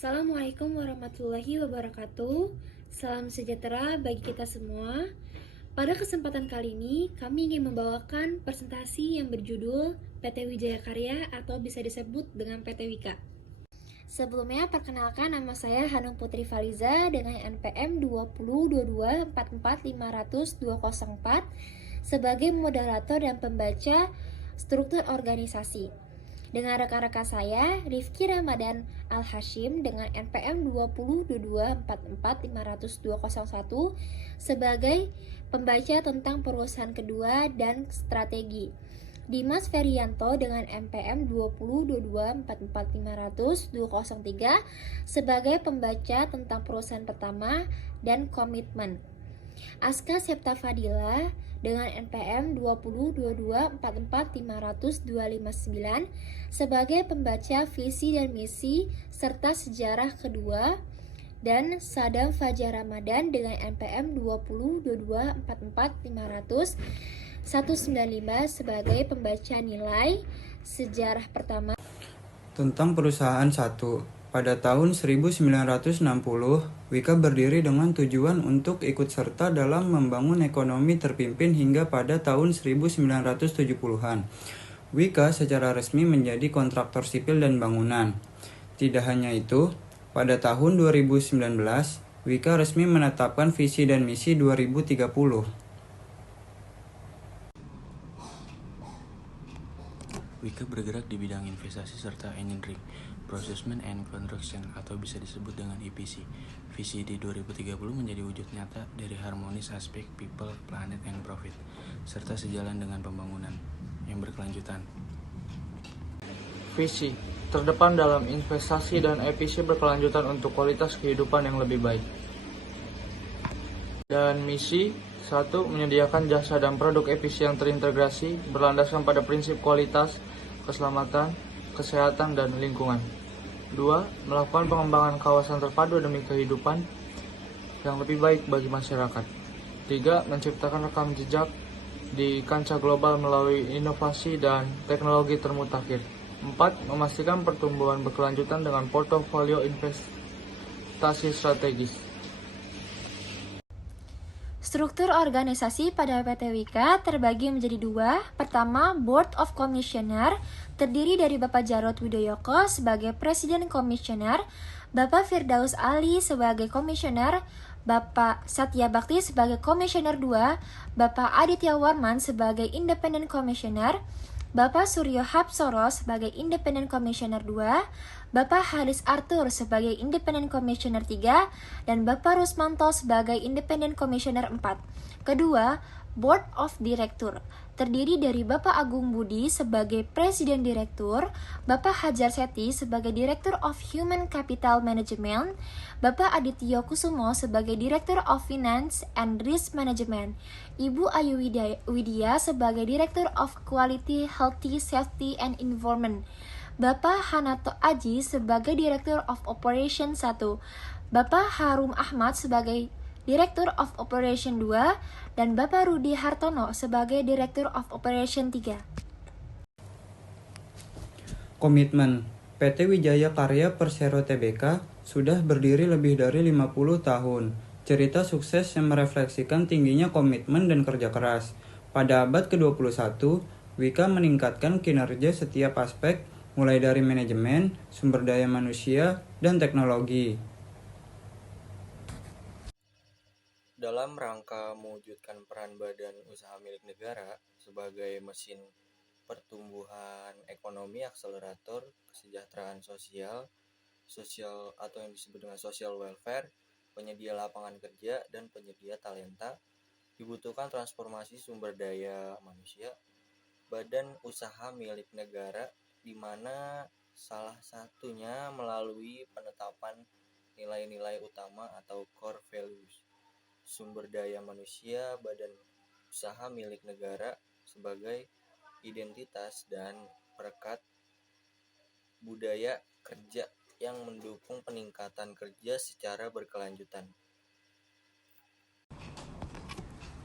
Assalamualaikum warahmatullahi wabarakatuh. Salam sejahtera bagi kita semua. Pada kesempatan kali ini, kami ingin membawakan presentasi yang berjudul PT Wijaya Karya atau bisa disebut dengan PT Wika. Sebelumnya, perkenalkan nama saya Hanung Putri Faliza dengan NPM 202244500204 sebagai moderator dan pembaca struktur organisasi. Dengan rekan-rekan saya, Rifki Ramadan Al-Hashim dengan NPM 202244500201 sebagai pembaca tentang perusahaan kedua dan strategi. Dimas Ferianto dengan NPM 202244500203 sebagai pembaca tentang perusahaan pertama dan komitmen. Aska Septa Fadila dengan NPM 202244500259 sebagai pembaca visi dan misi serta sejarah kedua, dan Sadam Fajar Ramadan dengan NPM 202244500195 sebagai pembaca nilai sejarah pertama. Tentang perusahaan 1. Pada tahun 1960, Wika berdiri dengan tujuan untuk ikut serta dalam membangun ekonomi terpimpin hingga pada tahun 1970-an. Wika secara resmi menjadi kontraktor sipil dan bangunan. Tidak hanya itu, pada tahun 2019, Wika resmi menetapkan visi dan misi 2030. Wika bergerak di bidang investasi serta engineering, procurement and construction atau bisa disebut dengan EPC. Visi di 2030 menjadi wujud nyata dari harmonis aspek people, planet, and profit, serta sejalan dengan pembangunan yang berkelanjutan. Visi terdepan dalam investasi dan EPC berkelanjutan untuk kualitas kehidupan yang lebih baik. Dan misi 1. Menyediakan jasa dan produk EPC yang terintegrasi berlandaskan pada prinsip kualitas, keselamatan, kesehatan, dan lingkungan. 2. Melakukan pengembangan kawasan terpadu demi kehidupan yang lebih baik bagi masyarakat. 3. Menciptakan rekam jejak di kancah global melalui inovasi dan teknologi termutakhir. 4. Memastikan pertumbuhan berkelanjutan dengan portofolio investasi strategis. Struktur organisasi pada PT Wika terbagi menjadi dua. Pertama, Board of Commissioner, terdiri dari Bapak Jarod Widoyoko sebagai Presiden Komisioner, Bapak Firdaus Ali sebagai Komisioner, Bapak Satya Bakti sebagai Komisioner 2, Bapak Aditya Warman sebagai Independent Komisioner, Bapak Suryo Hapsoro sebagai Independent Commissioner 2, Bapak Haris Arthur sebagai Independent Commissioner 3, dan Bapak Rusmanto sebagai Independent Commissioner 4. Kedua, Board of Director, terdiri dari Bapak Agung Budi sebagai Presiden Direktur, Bapak Hajar Seti sebagai Director of Human Capital Management, Bapak Adityo Kusumo sebagai Director of Finance and Risk Management, Ibu Ayu Widya sebagai Director of Quality, Healthy, Safety, and Environment, Bapak Hanato Aji sebagai Director of Operation 1, Bapak Harum Ahmad sebagai Director of Operation 2, dan Bapak Rudi Hartono sebagai Director of Operation 3. Komitmen PT Wijaya Karya Persero Tbk sudah berdiri lebih dari 50 tahun. Cerita sukses yang merefleksikan tingginya komitmen dan kerja keras. Pada abad ke-21, Wika meningkatkan kinerja setiap aspek, mulai dari manajemen, sumber daya manusia, dan teknologi. Dalam rangka mewujudkan peran badan usaha milik negara sebagai mesin pertumbuhan ekonomi akselerator kesejahteraan sosial atau yang disebut dengan social welfare, penyedia lapangan kerja, dan penyedia talenta, dibutuhkan transformasi sumber daya manusia badan usaha milik negara, di mana salah satunya melalui penetapan nilai-nilai utama atau core values sumber daya manusia badan usaha milik negara sebagai identitas dan perekat budaya kerja yang mendukung peningkatan kerja secara berkelanjutan.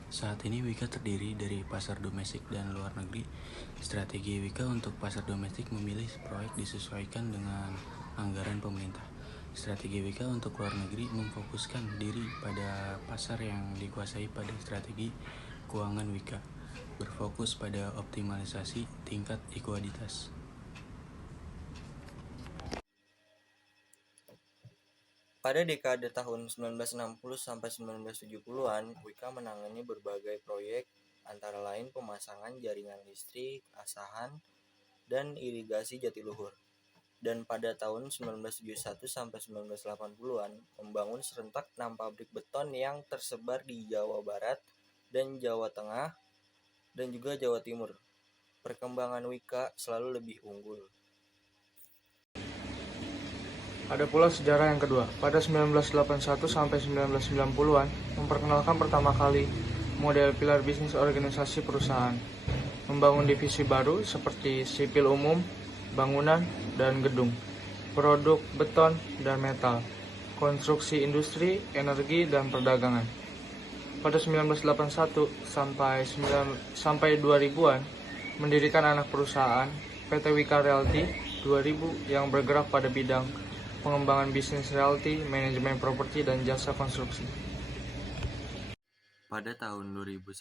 Saat ini Wika terdiri dari pasar domestik dan luar negeri. Strategi Wika untuk pasar domestik memilih proyek disesuaikan dengan anggaran pemerintah. Strategi Wika untuk luar negeri memfokuskan diri pada pasar yang dikuasai pada strategi keuangan Wika, berfokus pada optimalisasi tingkat ekuiditas. Pada dekade tahun 1960 sampai 1970-an, Wika menangani berbagai proyek antara lain pemasangan jaringan listrik, asahan, dan irigasi Jatiluhur. Dan pada tahun 1971 sampai 1980-an membangun serentak 6 pabrik beton yang tersebar di Jawa Barat dan Jawa Tengah dan juga Jawa Timur. Perkembangan Wika selalu lebih unggul. Ada pula sejarah yang kedua. Pada 1981 sampai 1990-an memperkenalkan pertama kali model pilar bisnis organisasi perusahaan. Membangun divisi baru seperti sipil umum, bangunan, dan gedung, produk beton dan metal, konstruksi industri, energi, dan perdagangan. Pada 1981 sampai 2000-an mendirikan anak perusahaan PT Wika Realty 2000 yang bergerak pada bidang pengembangan bisnis realty, manajemen properti, dan jasa konstruksi. Pada tahun 2001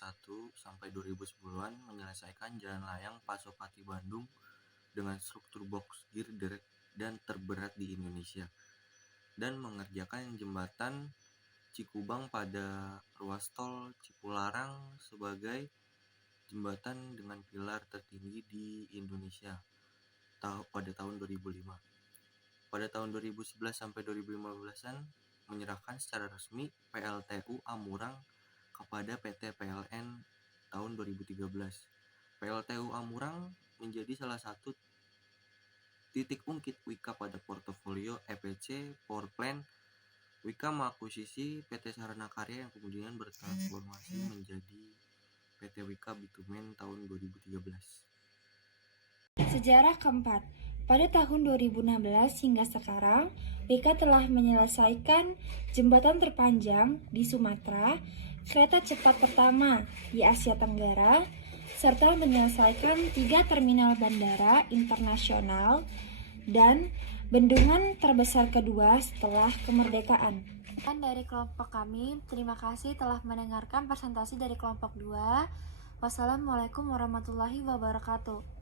sampai 2010-an menyelesaikan jalan layang Pasopati Bandung dengan struktur box girder dan terberat di Indonesia, dan mengerjakan jembatan Cikubang pada ruas tol Cipularang sebagai jembatan dengan pilar tertinggi di Indonesia pada tahun 2005. Pada tahun 2011 sampai 2015-an menyerahkan secara resmi PLTU Amurang kepada PT PLN tahun 2013. PLTU Amurang menjadi salah satu titik ungkit Wika pada portofolio EPC Power Plant. Wika mengakuisisi PT Sarana Karya yang kemudian bertransformasi menjadi PT Wika Bitumen tahun 2013. Sejarah keempat. Pada tahun 2016 hingga sekarang, Wika telah menyelesaikan jembatan terpanjang di Sumatera, kereta cepat pertama di Asia Tenggara, serta menyelesaikan 3 terminal bandara internasional dan bendungan terbesar kedua setelah kemerdekaan. Dan dari kelompok kami, terima kasih telah mendengarkan presentasi dari kelompok 2. Wassalamualaikum warahmatullahi wabarakatuh.